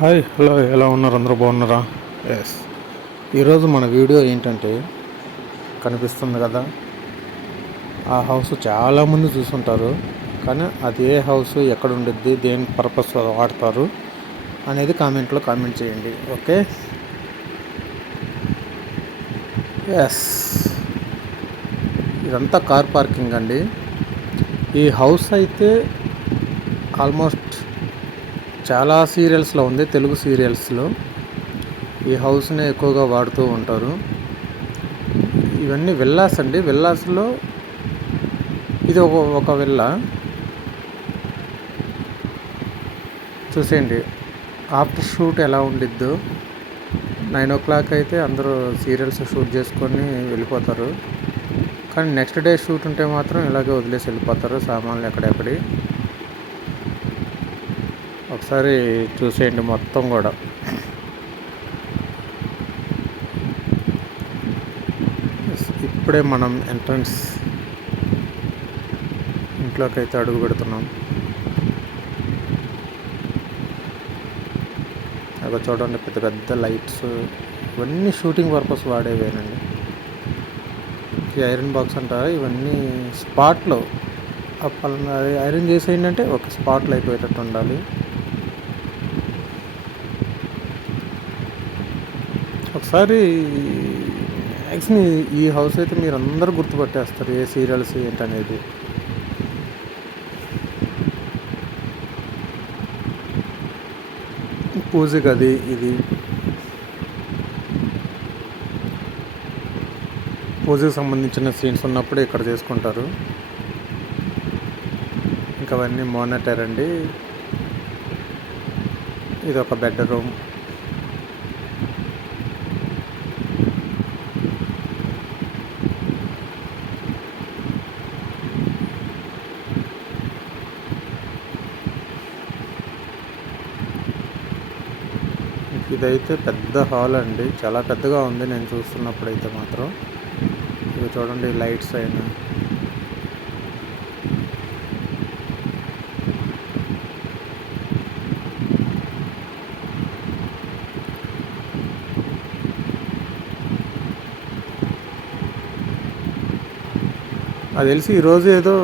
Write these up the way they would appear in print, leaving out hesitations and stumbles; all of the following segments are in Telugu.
హాయ్ హలో ఎలా ఉన్నారు? అందరూ బాగున్నారా? ఎస్. ఈరోజు మన వీడియో ఏంటంటే, కనిపిస్తుంది కదా, ఆ హౌస్ చాలామంది చూసుంటారు. కానీ అది ఏ హౌస్, ఎక్కడ ఉండిద్ది, దేని పర్పస్ వాడతారు అనేది కామెంట్లో కామెంట్ చేయండి. ఓకే. ఎస్, ఇదంతా కార్ పార్కింగ్ అండి. ఈ హౌస్ అయితే ఆల్మోస్ట్ చాలా సీరియల్స్లో ఉంది. తెలుగు సీరియల్స్లో ఈ హౌస్ని ఎక్కువగా వాడుతూ ఉంటారు. ఇవన్నీ విల్లాస్ అండి. విల్లాస్లో ఇది ఒక విల్లా. చూసేయండి ఆఫ్టర్ షూట్ ఎలా ఉండిద్దో. 9 o'clock అయితే అందరూ సీరియల్స్ షూట్ చేసుకొని వెళ్ళిపోతారు. కానీ నెక్స్ట్ డే షూట్ ఉంటే మాత్రం ఇలాగే వదిలేసి వెళ్ళిపోతారు సామాన్లు ఎక్కడెక్కడి. ఒకసారి చూసేయండి మొత్తం కూడా. ఇప్పుడే మనం ఎంట్రన్స్ ఇంట్లోకి అయితే అడుగు పెడుతున్నాం. అక్కడ చూడండి పెద్ద పెద్ద లైట్స్, ఇవన్నీ షూటింగ్ పర్పస్ వాడేవేనండి. ఈ ఐరన్ బాక్స్ అంటారా, ఇవన్నీ స్పాట్లో ఐరన్ చేసేయండి ఒక స్పాట్లో అయిపోయేటట్టు ఉండాలి. ఒకసారి మ్యాక్సిమం ఈ హౌస్ అయితే మీరు అందరూ గుర్తుపట్టేస్తారు ఏ సీరియల్స్ ఏంటనేది. పూజ గది ఇది. పూజకు సంబంధించిన సీన్స్ ఉన్నప్పుడు ఇక్కడ చేసుకుంటారు. ఇంకా అవన్నీ మానిటర్ అండి. ఇది ఒక బెడ్రూమ్. ఇదైతే పెద్ద హాల్ అండి, చాలా పెద్దగా ఉంది నేను చూస్తున్నప్పుడు అయితే మాత్రం. ఇది చూడండి లైట్స్ అయినా. అది తెలిసి ఈరోజు ఏదో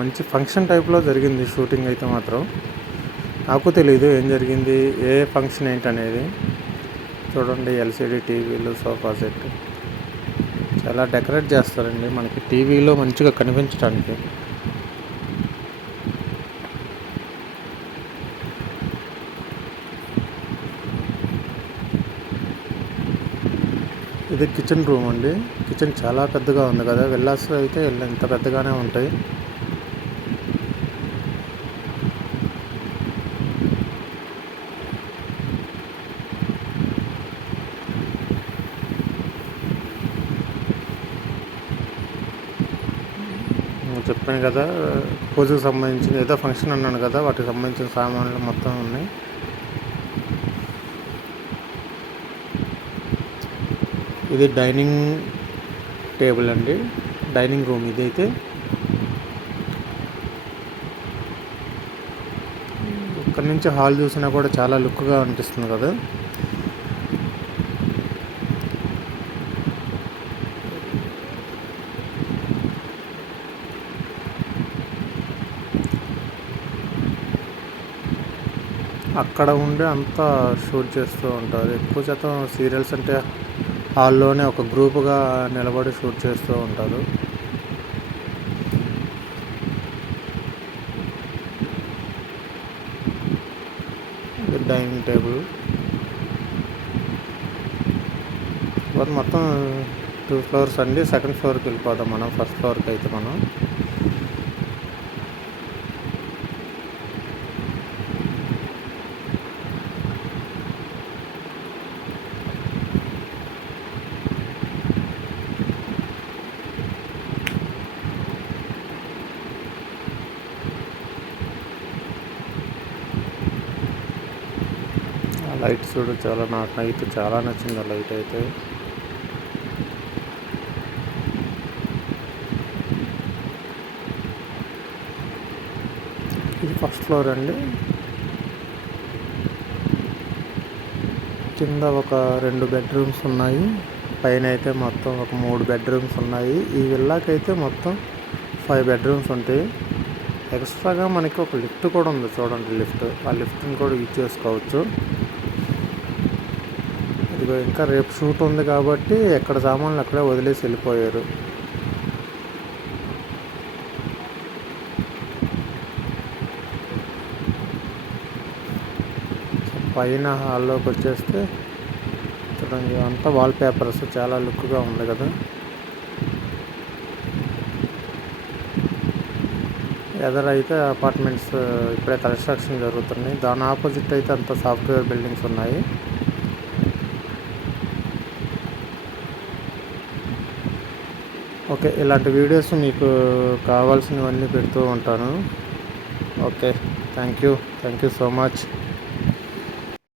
మంచి ఫంక్షన్ టైప్లో జరిగింది షూటింగ్ అయితే మాత్రం. నాకు తెలియదు ఏం జరిగింది, ఏ ఫంక్షన్ ఏంటనేది. చూడండి ఎల్సిడి టీవీలు, సోఫా సెట్ చాలా డెకరేట్ చేస్తారండి మనకి టీవీలో మంచిగా కనిపించడానికి. ఇది కిచెన్ రూమ్ అండి. కిచెన్ చాలా పెద్దగా ఉంది కదా, విల్లాస్లో అయితే ఇంత పెద్దగానే ఉంటాయి. చెప్పాను కదా, పూజకు సంబంధించిన ఏదో ఫంక్షన్ అన్నాను కదా, వాటికి సంబంధించిన సామాన్లు మొత్తం ఉన్నాయి. ఇది డైనింగ్ టేబుల్ అండి, డైనింగ్ రూమ్ ఇదైతే. ఇక్కడ నుంచి హాల్ చూసినా కూడా చాలా లుక్గా అనిపిస్తుంది కదా. అక్కడ ఉండి అంతా షూట్ చేస్తూ ఉంటారు. ఎక్కువ శాతం సీరియల్స్ అంటే హాల్లోనే ఒక గ్రూపుగా నిలబడి షూట్ చేస్తూ ఉంటారు. డైనింగ్ టేబుల్ మొత్తం 2 floors అండి. సెకండ్ ఫ్లోర్కి వెళ్ళిపోదాం మనం. ఫస్ట్ ఫ్లోర్కి అయితే మనం లైట్ చూడు, నాకైతే చాలా నచ్చింది ఆ లైట్ అయితే. ఇది ఫస్ట్ ఫ్లోర్ అండి. కింద ఒక 2 బెడ్రూమ్స్ ఉన్నాయి. పైన అయితే మొత్తం ఒక 3 బెడ్రూమ్స్ ఉన్నాయి. ఈ విల్లాకి అయితే మొత్తం 5 బెడ్రూమ్స్ ఉంటాయి. ఎక్స్ట్రాగా మనకి ఒక లిఫ్ట్ కూడా ఉంది చూడండి. ఆ లిఫ్ట్ని కూడా యూజ్ చేసుకోవచ్చు. ఇదిగో ఇంకా రేపు షూట్ ఉంది కాబట్టి ఎక్కడ సామాన్లు అక్కడే వదిలేసి వెళ్ళిపోయారు. పైన హాల్లోకి వచ్చేస్తే చూడండి, అంతా వాల్ పేపర్స్ చాలా లుక్గా ఉంది కదా. ఎదరైతే అపార్ట్మెంట్స్ ఇప్పుడే కన్స్ట్రక్షన్ జరుగుతున్నాయి. దాని ఆపోజిట్ అయితే అంత సాఫ్ట్వేర్ బిల్డింగ్స్ ఉన్నాయి. ఓకే, ఇలాంటి వీడియోస్ మీకు కావాల్సినవన్నీ పెడుతూ ఉంటాను. Okay, thank you so much.